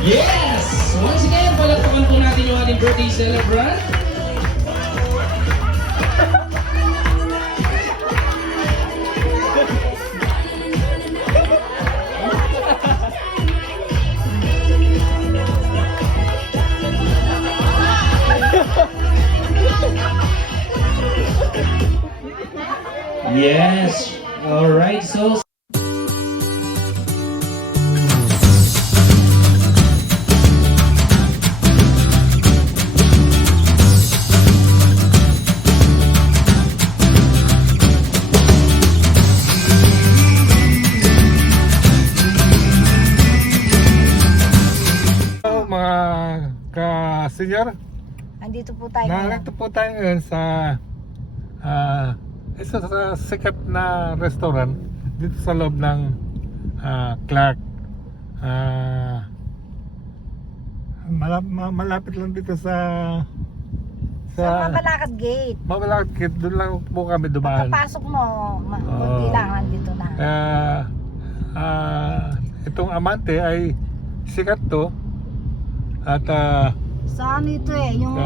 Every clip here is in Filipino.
Yes! Once again, palakpakan po natin yung ating birthday celebrant. Yes. All right. So mga ka-senior, Andito po tayo ngayon. nandito po tayo ngayon sa isa sa sikat na restaurant dito sa loob ng Clark. Malapit lang dito Sa Mabalakad Gate. Mabalakad. Doon lang po kami dumaan. Pagkapasok mo, kunti lang, nandito na. Itong Amante ay sikat to. At Sa ano ito yung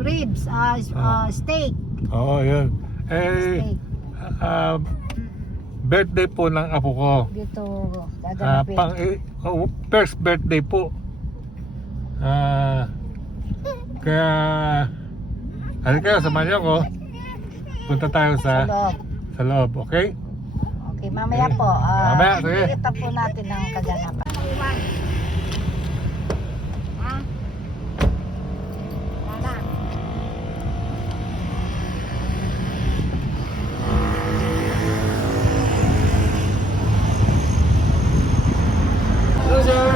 ribs, steak. yun. Steak. Birthday po ng apo ko. Dito, gaganapin. First birthday po. Kaya halika, samahan niyo ako. Punta tayo Sa loob. sa loob, okay? Okay, mamaya po. Mamaya, sige. Kita po natin ang kaganapan. hello, sir.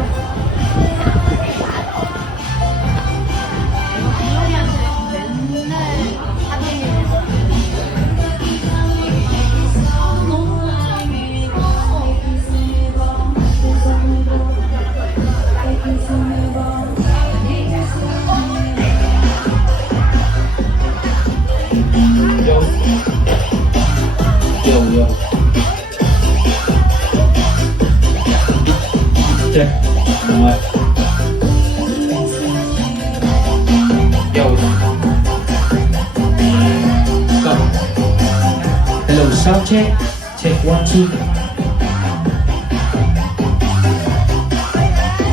Yo. Yo. Check. Yo. Go. Hello, sound check. Check 1, 2.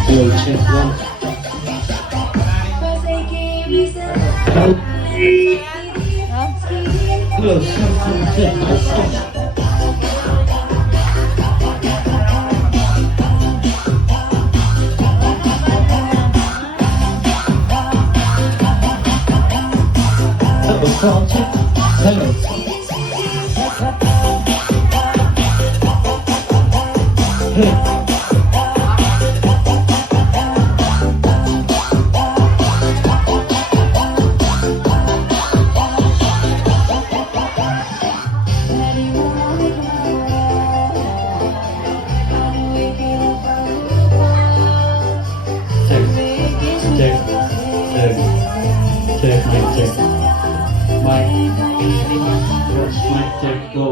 Hello, check 1. Hello. Hello, sound check. Hello, sound check. Hello. Hey. Check, mic check. Mic check, go.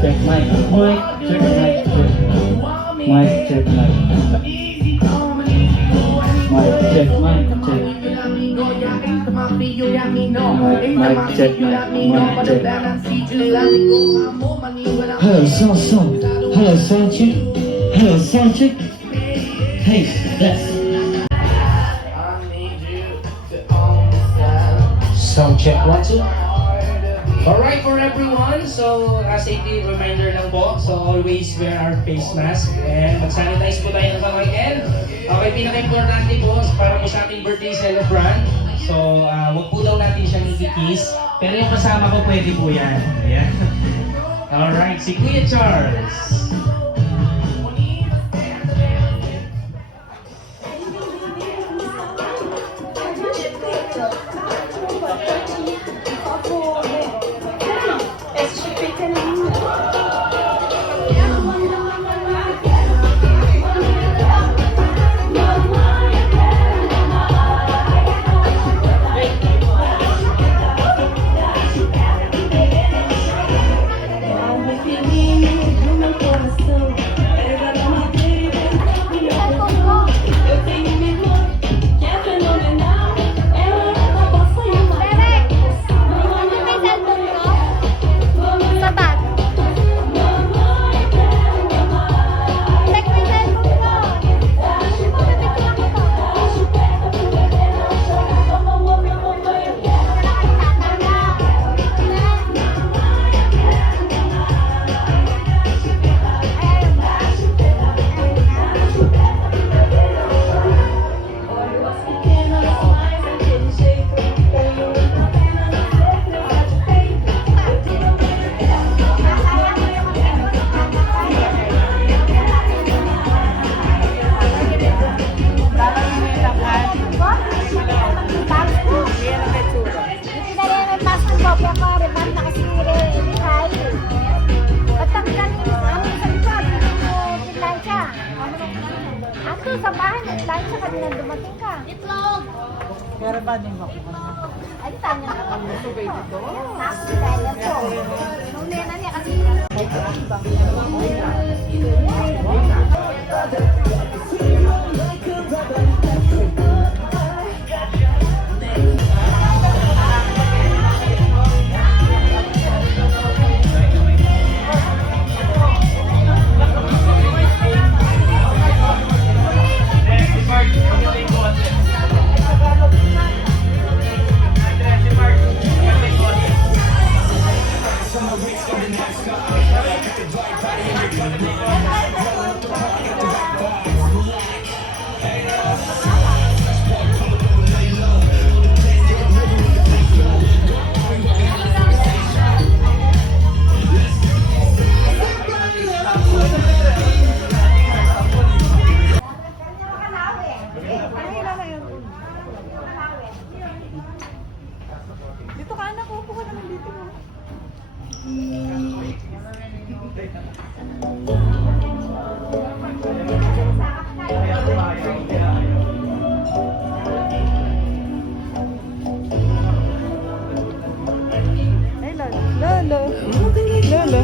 Check mic, check mic, mic check mic, mic check mic, check. Mic check mic check. Hello sound, hello sound check, hello sound check. Hey, that's sound check 1, 2. Alright for everyone, so safety reminder lang po, so always wear our face mask and mag-sanitize po tayo ng kamay and okay, pinaka-importante po para po sa ating birthday celebrant, so wag po daw natin siyang i-kiss, pero yung kasama ko pwede po yan. Ayan. Alright. at si Kuya Charles. Sa bahay, nagtayo sa kanila dumating ka. Itlog! Pero ba din ako? Ay, tanya na kami. Subay dito? Nasa kaya po. Nung nena niya kasi. Dito ka anak, upo ka naman dito. Ay, Lolo. Lolo.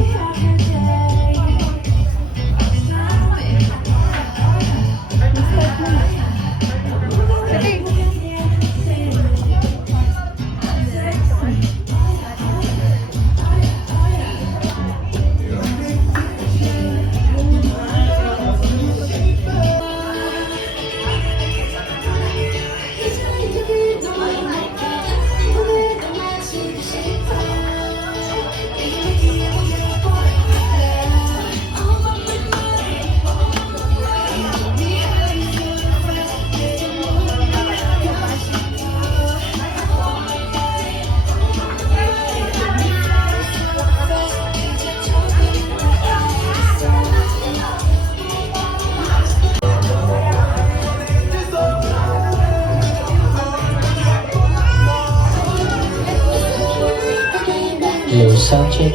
Hello, sound check.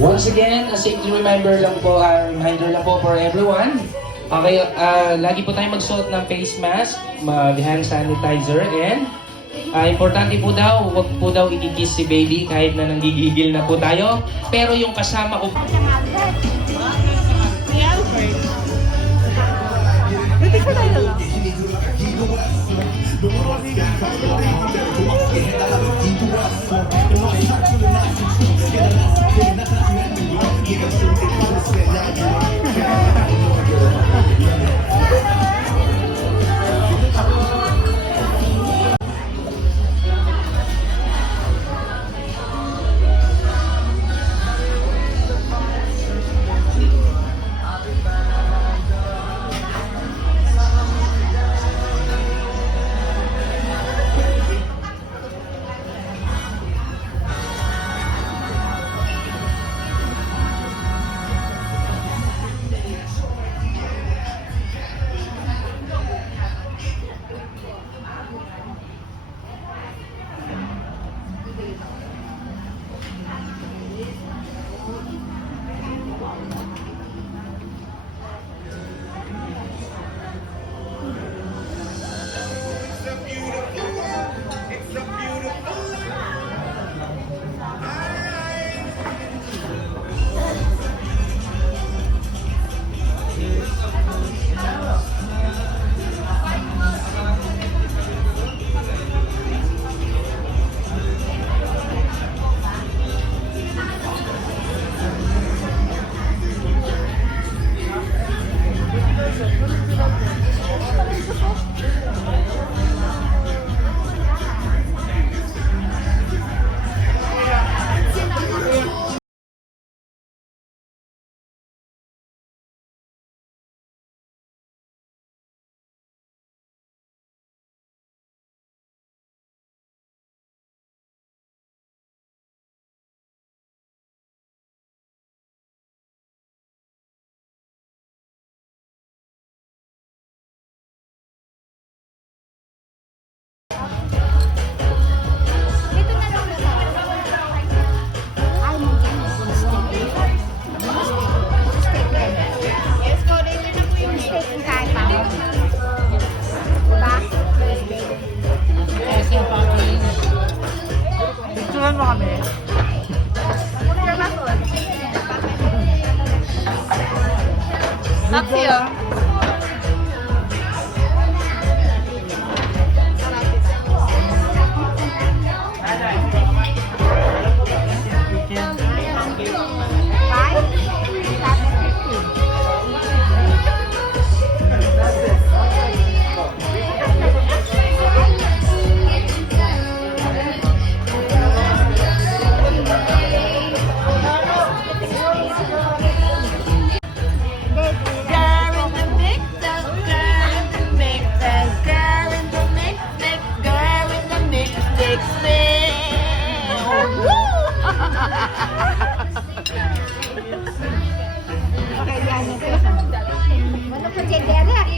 Once again, a safety reminder lang po, for everyone. Okay, lagi po tayong magsuot ng face mask, hand sanitizer, and importante po daw, huwag po daw ikikiss si baby kahit na nanggigigil na po tayo. Pero yung kasama ko... Pwede ka tayo lang. Taxi ah. Ano po dyan, Derek?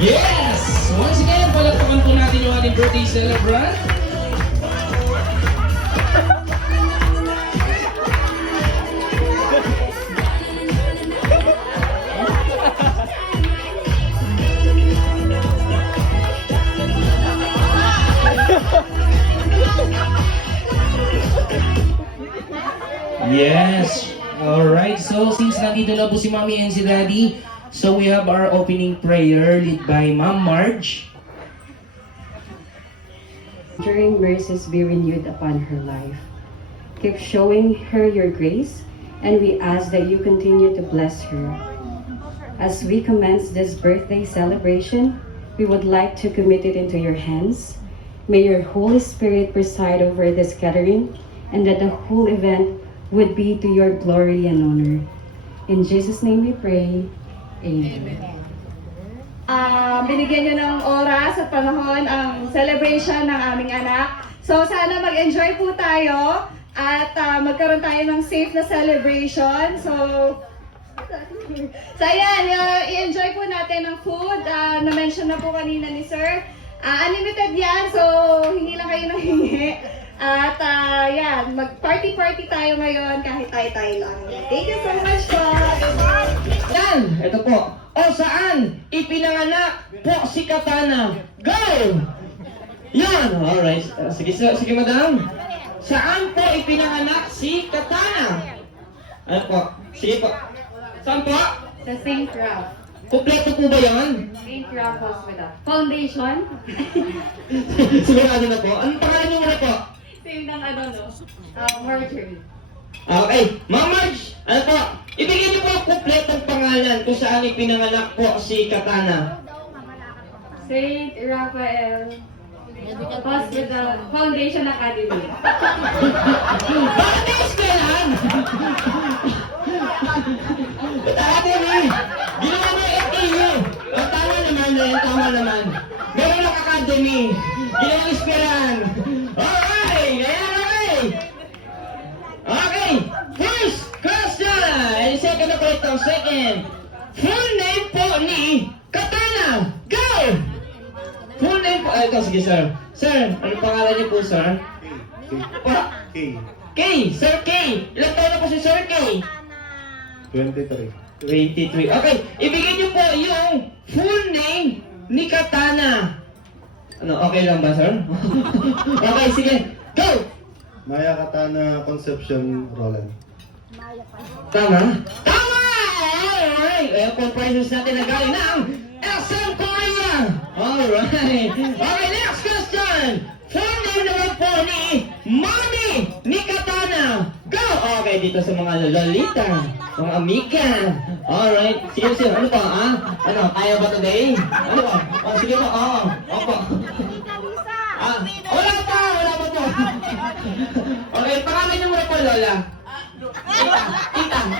Yes! Once again, palagpakan po natin yung ating birthday celebrant. Yes! Alright, so since nandito na po si Mommy and si Daddy, so we have our opening prayer led by Ma'am Marge. Enduring mercies be renewed upon her life. Keep showing her your grace, and we ask that you continue to bless her. As we commence this birthday celebration, we would like to commit it into your hands. May your Holy Spirit preside over this gathering, and that the whole event would be to your glory and honor. In Jesus' name we pray. Amen. Binigyan nyo ng oras at panahon ang celebration ng aming anak. So sana mag-enjoy po tayo at magkaroon tayo ng safe na celebration. So ayan, i-enjoy po natin ang food. Na-mention na po kanina ni Sir. Unlimited yan, so hingi lang kayo ng hingi. At yan, mag-party-party tayo ngayon kahit tayo-tayo lang. Thank you so much po! Yan! Ito po. O saan ipinanganak po si Katana? Go! Yan! Alright. Sige madam. Saan po ipinanganak si Katana? Ano po? Sige po. Saan po? Sa St. Ralph. Kompleto po ba yan? St. Ralph Hospital. Foundation. Sigurado na po. Anong pangalan niyo muna po? Same ng Marjorie. Okay. Ma'am Marge, ano po? Ibigay niyo po ang kompletong pangalan kung saan ipinanganak po si Katana. St. Raphael Hospital Foundation Academy. Bakit yung eskwelahan? Ate Lee, ginawa mo yung FAU. O, tama naman rin, tama naman. Meron ng academy. Ginawang eskwelahan. Alright, ayan, okay. Okay, first question. Second na po ito, second. Full name po ni Katana. Go! Full name po, ito, sige sir. Sir, ano pangalan niyo po, sir? K. K, Sir K. Ilang taon na po si Sir K? 23. 23. Okay, ibigay niyo po yung full name ni Katana. Ano, okay lang ba, sir? Okay, sige. Go! Maya Katana Concepcion Roland. Tama? Tama! Alright! Ayan po, prizes natin na galing ng SM Korea. Alright. Okay, next question. Full name naman po ni Mami ni Katana. Go! Okay, dito sa mga lolita, mga amiga. Alright. Sige, sige. Ano pa, ha? Ano, kaya ba today? Ano pa? Oh, sige po, oo. Opo. Wala pa to. Okay, pangalan niyo muna po, Lola. Tita.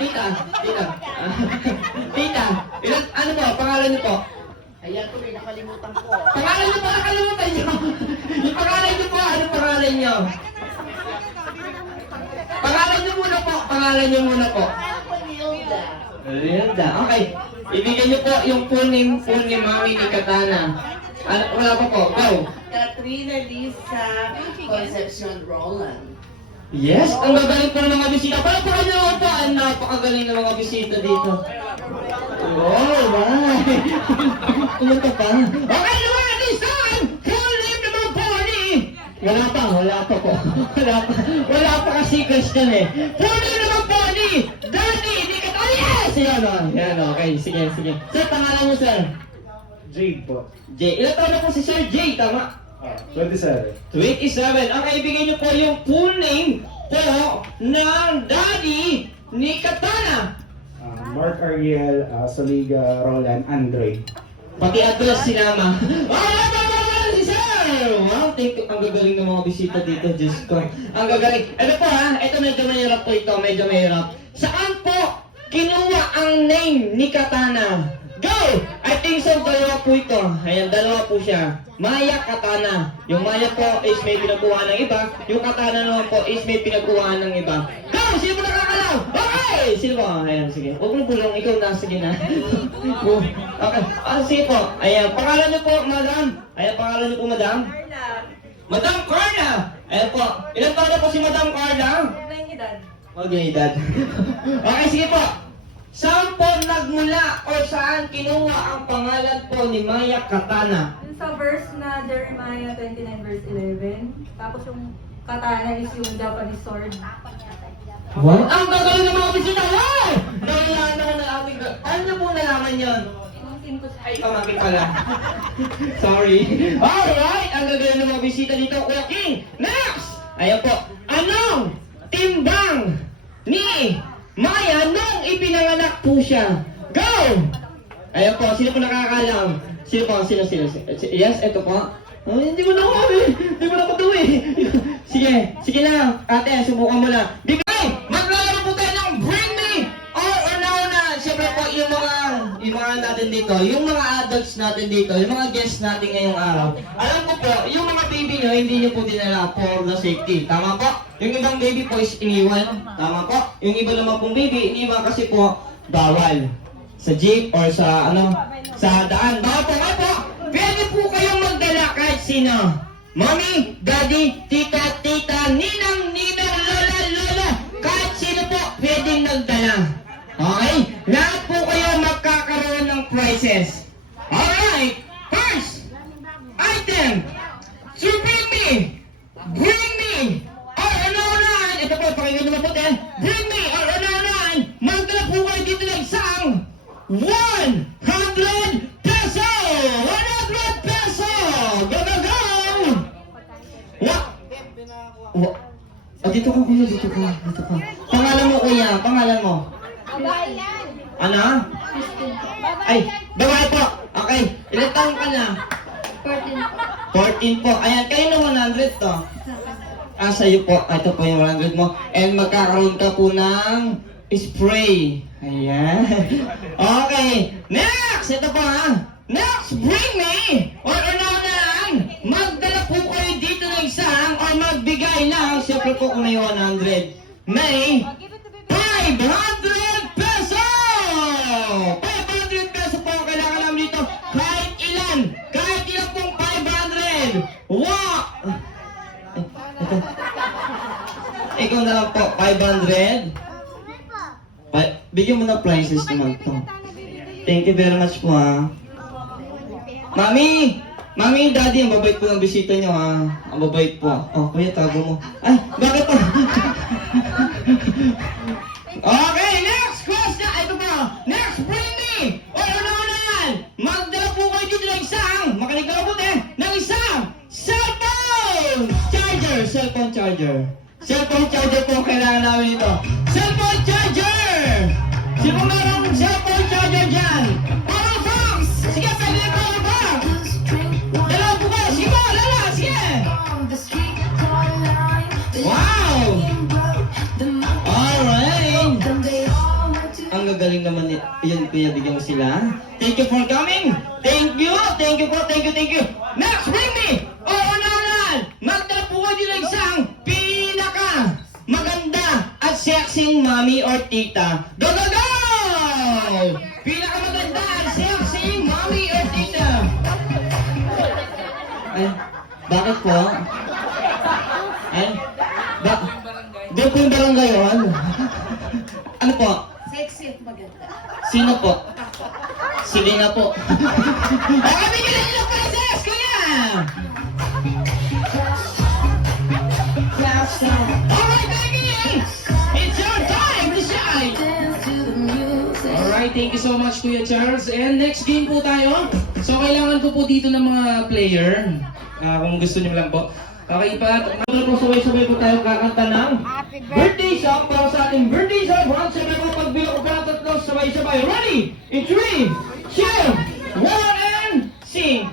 Tita. Ilan, ano po, pangalan niyo po? Ayan ko, may nakalimutan ko. Pangalan niyo po, nakalimutan niyo. Yung pangalan niyo po, anong pangalan niyo? Pangalan niyo muna po. Linda. Okay. Ibigyan niyo po yung full name Mami ni Katana. Ano, wala pa po, go. Katrina Lisa Concepcion Roland. Yes, ang gagaling po ng mga bisita. Palapakain niyo naman po, ang napakagaling ng mga bisita dito. Oh, right. Kumanta pa. Okay, naman, this time, full name naman po ni... Wala pa po. Wala pa kasi question eh. Full name naman po ni Daddy ni Katana. Yes! Yan, okay. Sige. Sir, pangalan niyo, sir? Jade po. Jay. Ilan taon na po si Sir Jay, tama? 27. 27. Ang kaibigan niyo po yung full name po ng Daddy ni Katana. Mark Ariel, Soliga, Roland, Andre. Pati address sinama. Si Sir! Wow, thank you. Ang gagaling ng mga bisita dito, Diyos ko. Ang gagaling. Ito po ha, ito medyo mahirap po ito, medyo mahirap. Saan po kinuha ang name ni Katana? Go! I think so, dalawa po ito. Ayan, dalawa po siya. Maya, Katana. Yung Maya po is may pinagkuha ng iba. Yung Katana naman po is may pinagkuha ng iba. Go! Sino po nakakalaw? Okay! Sino po? Ayan, sige. Huwag mo bulong, ikaw na. Sige na. Okay. Sige po. Ayan, pangalan niyo po, madam. Ayan, pangalan niyo po, madam. Madam Carla! Ayan po. Ilan taon na po si Madam Carla? Mag-edad. Okay, sige po. Saan po nagmula o saan kinuha ang pangalan po ni Maya Katana? Yung sa verse na Jeremiah 29 verse 11, tapos yung katana is yung Japanese sword. What? Ang gagawin ng mga bisita! Wow! Nawala naman na ating... Ano niyo po nalaman yun? Ay, pamangkin pala. Sorry. Alright! Ang gagawin ng mga bisita dito, Kuya King. Next! Ayan po. Anong timbang ni Maya nung ipinanganak po siya? Go! Ayan po, sino po nakakalam? Sino? Yes, eto po. Oh, hindi mo na ako hindi mo na ako tuwi. Sige lang, ate, subukan mo lang. Bigay! Maglalaro po tayo ng Bring Me! Or una, siyempre po, yung mga natin dito, yung mga adults natin dito, yung mga guests natin ngayong araw. Alam ko po, yung mga baby nyo, hindi nyo po dinala for the safety. Tama po? Yung ibang baby po is iniwan. Tama po? Yung iba naman pong baby, iniwan kasi po, bawal. Sa jeep or sa sa daan. Bawal po nga po! Pwede po kayong magdala kahit sino. Mommy, daddy, tita, ninang, lola. Kahit sino po pwedeng magdala. Okay? Lahat po kayo magkakaroon ng prizes. Alright! First item! To bring me! Or unahan! Ito po, pakinggan nyo mabuti. Bring me! Or unahan! Magdala po kayo dito ng isang 100 peso! 100 peso! Go! Dito ka, kuya. Pangalan mo, kuya. Pangalan mo. Babae yan. Ano? Ay, babae po. Okay. Ilang taon ka na? 14 po. Ayan, kayo na 100 to. Sa'yo po. Ito po yung 100 mo. And magkakaroon ka po ng spray. Ayan. Okay. Next! Ito po ha. Next, bring me! Or unahan, magdala po kayo dito ng isang or magbigay lang. Siyempre po kung may 100. May 500 peso! 500 peso po ang kailangan namin dito. Kahit ilan pong 500. Wow! Ikaw na lang po, 500. Bigyan mo na prices naman to. Thank you very much po ha. Mami, daddy, ang babait po ng bisita nyo ha. Ang babait po. Oh, kuya, tago mo. Ay, bakit po? Okay, next question. Ito po. Next, bring me Cellphone charger po ang kailangan namin ito. Cellphone charger! Sino merong cellphone charger dyan? Para Fox! Sige, pwede ko na ba? Dalawa po ba? Sige po, lala, sige! Wow! Alright! Ang gagaling naman yun, Kuya, bigyan mo sila. Thank you for coming! Thank you po, thank you! Next, bring me! Unahan! Magdala po kayo ng isang pinaka maganda at sexy mommy or tita. Go, go, go! Pinaka maganda at sexy mommy or tita. Ay, bakit po? Ay, doon po yung barangay yun. Ano po? Sexy at maganda. Sino po? Sige na po. Baka bigyan niyo ng princess, kuya! Alright, baby! It's your time to shine! Alright, thank you so much, Kuya Charles. And next game po tayo. So, kailangan ko po dito ng mga player. Kung gusto niyo lang po. Okay, Pat. Ano po, sabay-sabay po tayo kakanta ng birthday song para sa ating birthday song. Sabay po pagbilang ko ka tatlo, sabay-sabay. Ready? In 3, 2, 1, and sing!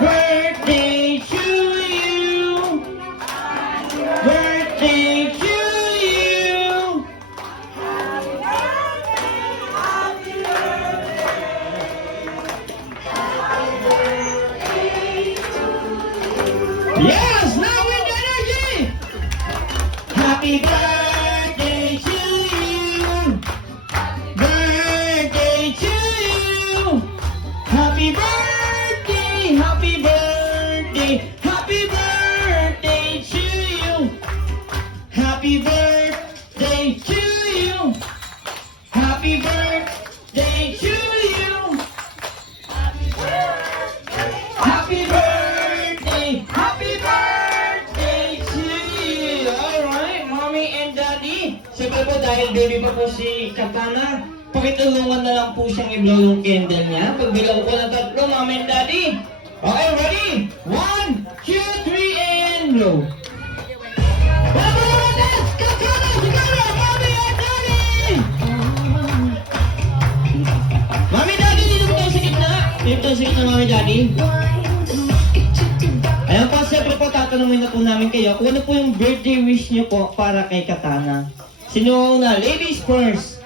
Birthday to you! Birthday to you! Yes! Now with energy! Happy birthday to you! Birthday to you! Happy birthday! Happy birthday! Happy birthday to you! Happy birthday to you! Happy birthday to you! Happy birthday! Happy birthday to you! Alright, mommy and daddy. Siyempre po, dahil baby pa po si Katana, pakitulungan na lang po siyang i-blow yung candle niya. Pagbilang ko ng tatlo, mommy and daddy. Okay, ready? 1, 2, 3, and blow. Katana, sigara, mommy and daddy! Mommy, daddy, dito po tayo sa gitna. Dito tayo sa gitna, mommy, daddy. Ayan po, siyempre po, tatanungin na po namin kayo kung ano po yung birthday wish niyo po para kay Katana. Sino una? Ladies first.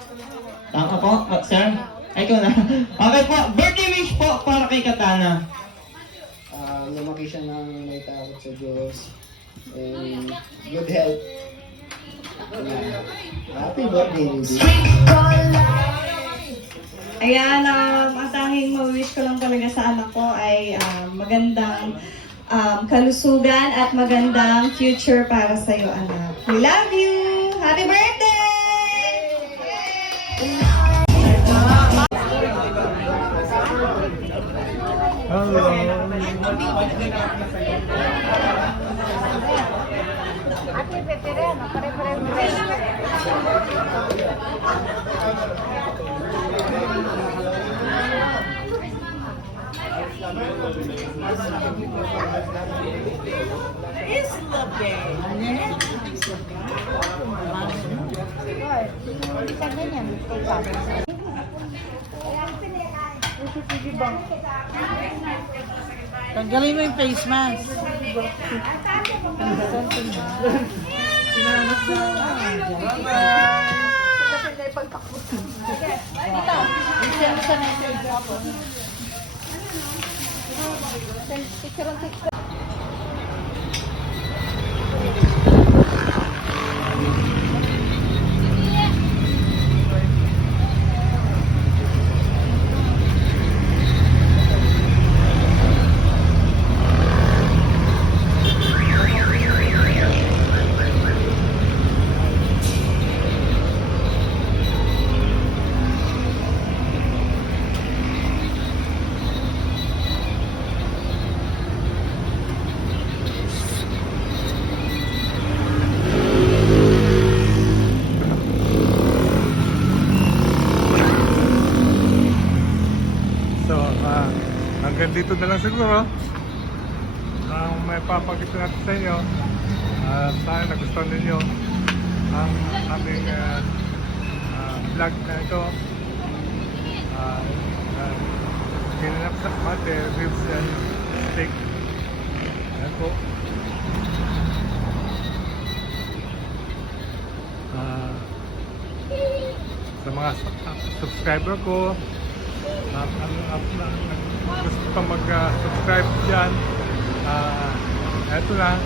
Tama po, sir? Ay, ikaw na. Okay po, birthday wish po para kay Katana. Lumaki siya ng may takot sa Diyos and good health. Happy birthday, baby. Ayan, ang tanging ma-wish ko lang talaga sa anak ko ay magandang kalusugan at magandang future para sa iyo, anak. We love you! Happy birthday! Ate Pepereno, pare-pareho. Isa ganyan. Tanggalin mo yung face mask. Hanggang dito na lang siguro ang may papakita natin sa inyo. Sana nagustuhan ninyo ang aming vlog na ito. Ginanap sa mate, ribs and steak. Ayan po. Sa mga subscriber ko, gusto pa mag-subscribe dyan, eto lang.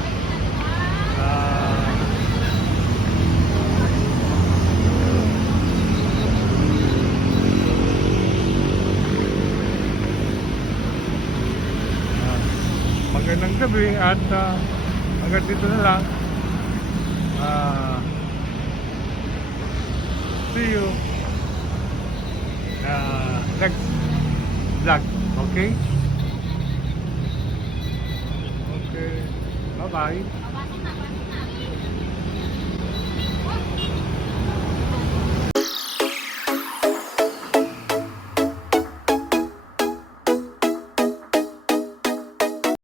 Magandang gabi at hanggang dito na lang. See you next vlog. Okay? Okay. Bye-bye.